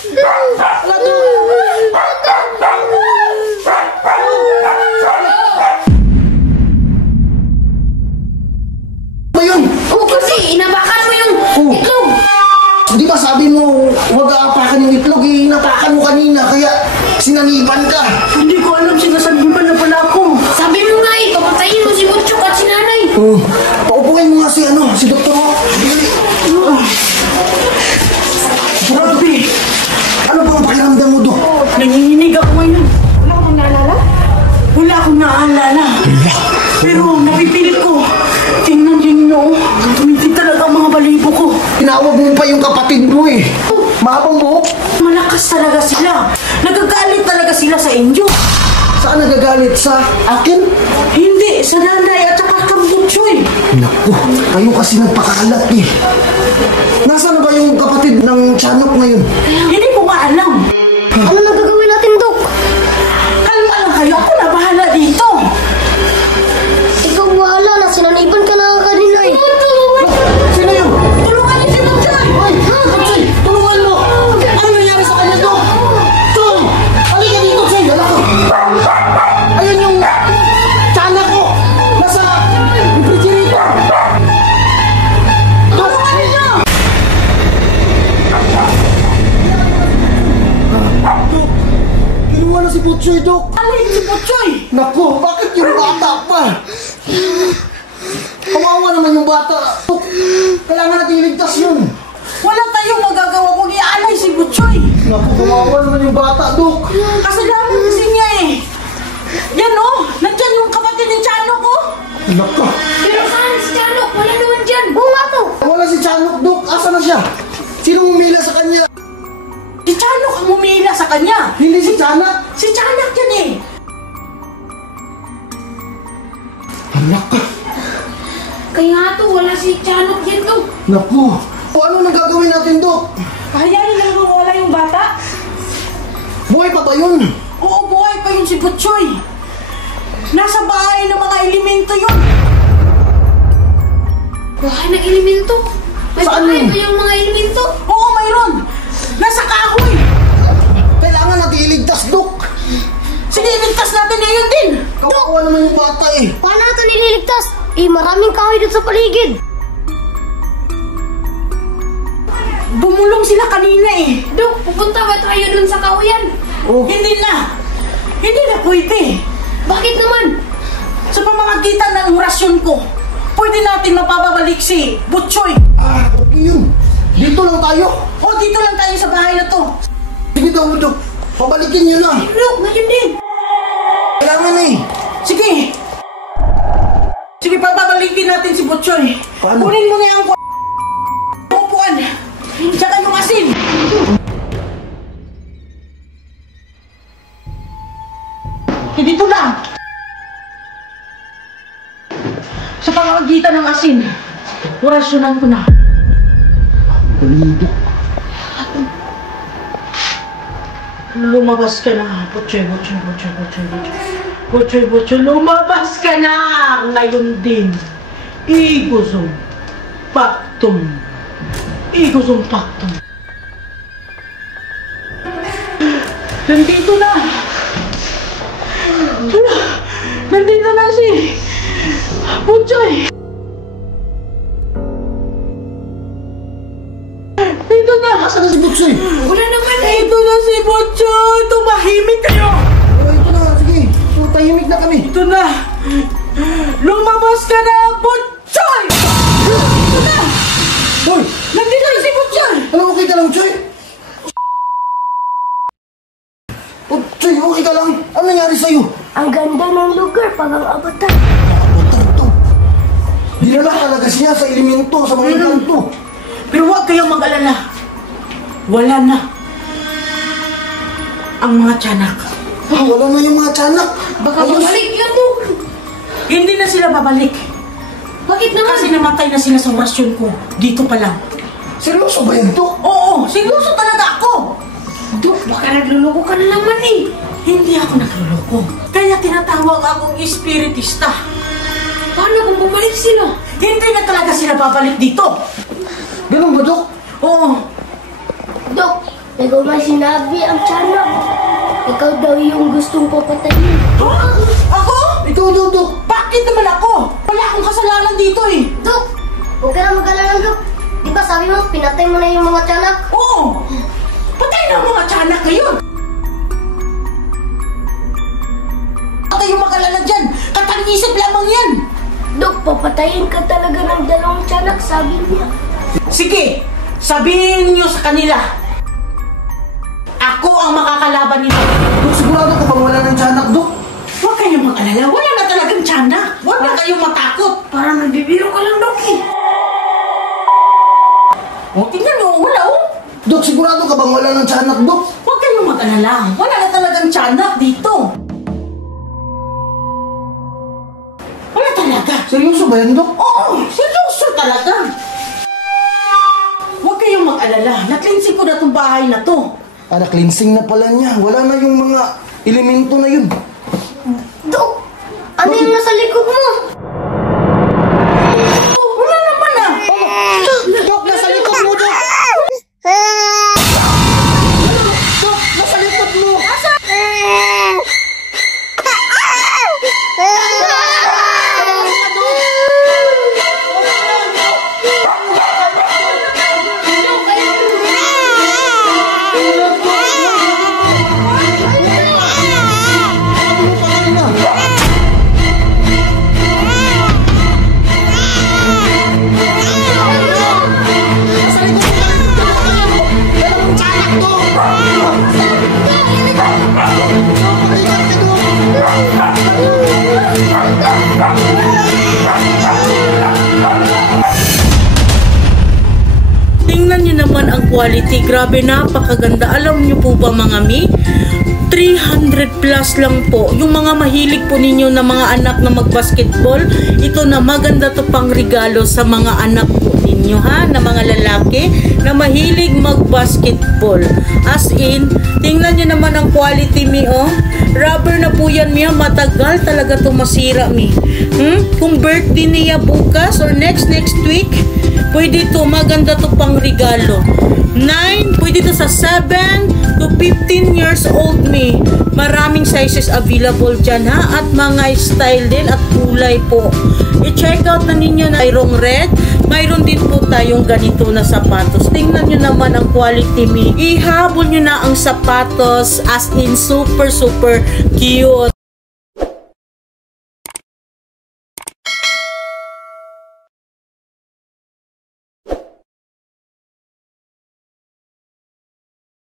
Wala, Dok. Ba yun? Oo, kasi inabakan mo yung itlog. Di ba sabi mo, huwag aapakan yung itlog, eh, inapakan mo kanina, kaya sinaniban ka. Hindi ko alam, sinasabihan na pala ako. Sabi mo nga eh, papatayin mo si Butchok at si nanay. Paupuin mo nga si Doktor mo. Grabe. Ano ba ang pakiramdam mo, Dok? Nanginginig ako ngayon. Wala akong naalala? Wala akong naaalala. Pero napipilit ko. Tingnan niyo, tumigil talaga ang mga balibo ko. Tinawag mo pa yung kapatid mo eh. Mahabang buhok. Malakas talaga sila. Nagagalit talaga sila sa inyo. Saan nagagalit? Sa akin? Hindi, sa nanay at saka kang Butchoy. Naku, kayo kasi nagpakaalat eh. Nasaan na ba yung kapatid ng tiyanok ngayon? Hindi ko nga alam. Ano na gagawin natin, Dok? Kalma lang kayo. Ako na bahala dito. Ikaw bahala na, sinaniban ka na kanina eh. Sino yun? Tulungan niyo si Butchoy. Ay, Butchoy, tulungan mo! Ano nangyari sa kanya, Dok? Dok! Halika dito, Butchoy! Dala ko! Ayun yung tiyanak ko! Nasa refrigerator! Dok! Dok! Kinuha na si Butchoy, Dok! Ano yun si Butchoy? Naku, bakit yung bata pa? Kawawa naman yung bata. Dok, kailangan natin iligtas yun. Wala tayong magagawa kung iaalay si Butchoy. Naku, kawawa naman yung bata, Dok. Kasalanan kasi niya eh. Yan o, nandyan yung kapatid ni Chano ko. Naku, Pero saan si Chanok? Wala naman dyan. Bunga to. wala si Chanok, Dok. Asa na siya? Sino umila sa kanya? Si Chano ang umila sa kanya. Hindi si Chanak. Si Chanak yan eh. Anak ka. Kaya nga to, wala si Chanok dyan to. Naku. O ano nang gagawin natin, Dok? Kayanin lang mawala yung bata. Buhay pa ba yun? Oo, buhay pa yun si Butchoy. Nasa bahay ng mga elemento yun. Bahay ng elemento. May Saan bahay yun? pa yung mga elemento. Oo, mayroon. Nasa kahoy. Kailangan natin iligtas, Dok. Sige, iligtas natin ngayon din. Kawawa naman yung bata eh. Paano natin nililigtas? Eh, maraming kahoy doon sa paligid. Bumulong sila kanina eh. Dok, pupunta ba tayo doon sa kahoyan? Oh, Hindi na. Hindi na pwede. Bakit naman? Sa pamamagitan ng orasyon ko, pwede natin mapapabalik si Butchoy. okay yun. Dito lang tayo. O, dito lang tayo sa bahay na to. Sige daw, Dok. Pabalikin nyo na. Look, ngayon din. Kailangan eh. Sige. Sige, papabalikin natin si Butchoy. Paano? Kunin mo na yung upuan. Tsaka yung asin. Dito lang. Sa pamamagitan ng asin, orasyonan ko na. Lumabas ka na. Butchoy, Butchoy, Butchoy, Butchoy, Butchoy. Butchoy, Butchoy, lumabas ka na! Ngayon din. Igusong Pactum. Igusong Pactum. Nandito na. Nandito na si Butchoy. Dito na. Asa na si Butchoy? Wala naman eh. Dito na si Butchoy. Tumahimik kayo. Oh, ito na. Sige. So, tahimik na kami. Ito na. Lumabas ka na, Butchoy. Ito na. Hoy! Nandito na si Butchoy. Ano, okay ka lang, Choy? Oh, Choy, okay ka lang? Ano nangyari sa'yo? Ang ganda ng lugar pag ang abatan. Abatan to. Dinala talaga siya sa elemento, sa mga kanto. Pero huwag kayong mag-alala. Wala na ang mga tiyanak. Ah, wala na yung mga tiyanak. Baka bumalik yan to. Hindi na sila babalik. Bakit naman? Kasi namatay na sila sa orasyon ko. Dito pa lang. Seryoso ba yan to? Oo, seryoso talaga ako. Dok, baka nagluloko ka na naman eh. Hindi ako nagluloko. Kaya tinatawag akong espiritista. Paano kung bumalik sila? Hindi na talaga sila babalik dito. Ganun ba, Dok? Oo. Dok, Ikaw may sinabi ang tiyanak. Ikaw daw yung gustong papatayin. Ako? Ikaw, Dok. Bakit naman ako? Wala akong kasalanan dito eh. Dok, huwag ka na mag-alala, Dok. Di ba sabi mo, pinatay mo na yung mga tiyanak? Oo! Patay na ang mga tiyanak ngayon! Patay yung mag-alala dyan! Katang-isip lamang yan! Dok, papatayin ka talaga ng dalawang tiyanak, sabi niya. Sige! Sabihin niyo sa kanila! Ako ang makakalaban nila! Dok, sigurado ka bang wala ng tiyanak, Dok? Huwag kayong mag-alala! Wala na talagang tiyanak! Huwag na kayong matakot! Parang nagbibiro ka lang, Dok eh! O, tingnan nyo! Wala oh! Dok, sigurado ka bang wala ng tiyanak, Dok? Huwag kayong mag-alala! Wala na talagang tiyanak dito! Wala talaga! Seryoso ba yan, Dok? Oo! Seryoso talaga! Huwag kayong mag-alala. Na-cleansing ko na itong bahay na to. Na-cleansing na pala niya. Wala na yung mga elemento na yun. Dok, ano yung nasa likod mo? Oh, wala naman ah! Dok, nasa likod mo, Dok! Dok, nasa likod mo! Tingnan nyo naman ang quality. Grabe, napakaganda. Alam nyo po ba mga mi? 300 plus lang po. Yung mga mahilig po ninyo na mga anak na mag-basketball, ito na maganda to pang regalo sa mga anak po ninyo ha, na mga lalaki na mahilig mag-basketball. As in, tingnan nyo naman ang quality mi oh. Rubber na po yan mi, matagal talaga to masira mi. Kung birthday niya bukas or next week, pwede to, maganda to pang regalo. 9, pwede to sa 7 to 15 years old me. Maraming sizes available dyan ha, at mga style din at kulay po. I-check out na ninyo na mayroong red, mayroon din po tayong ganito na sapatos. Tingnan nyo naman ang quality me. Ihabol nyo na ang sapatos, as in super cute.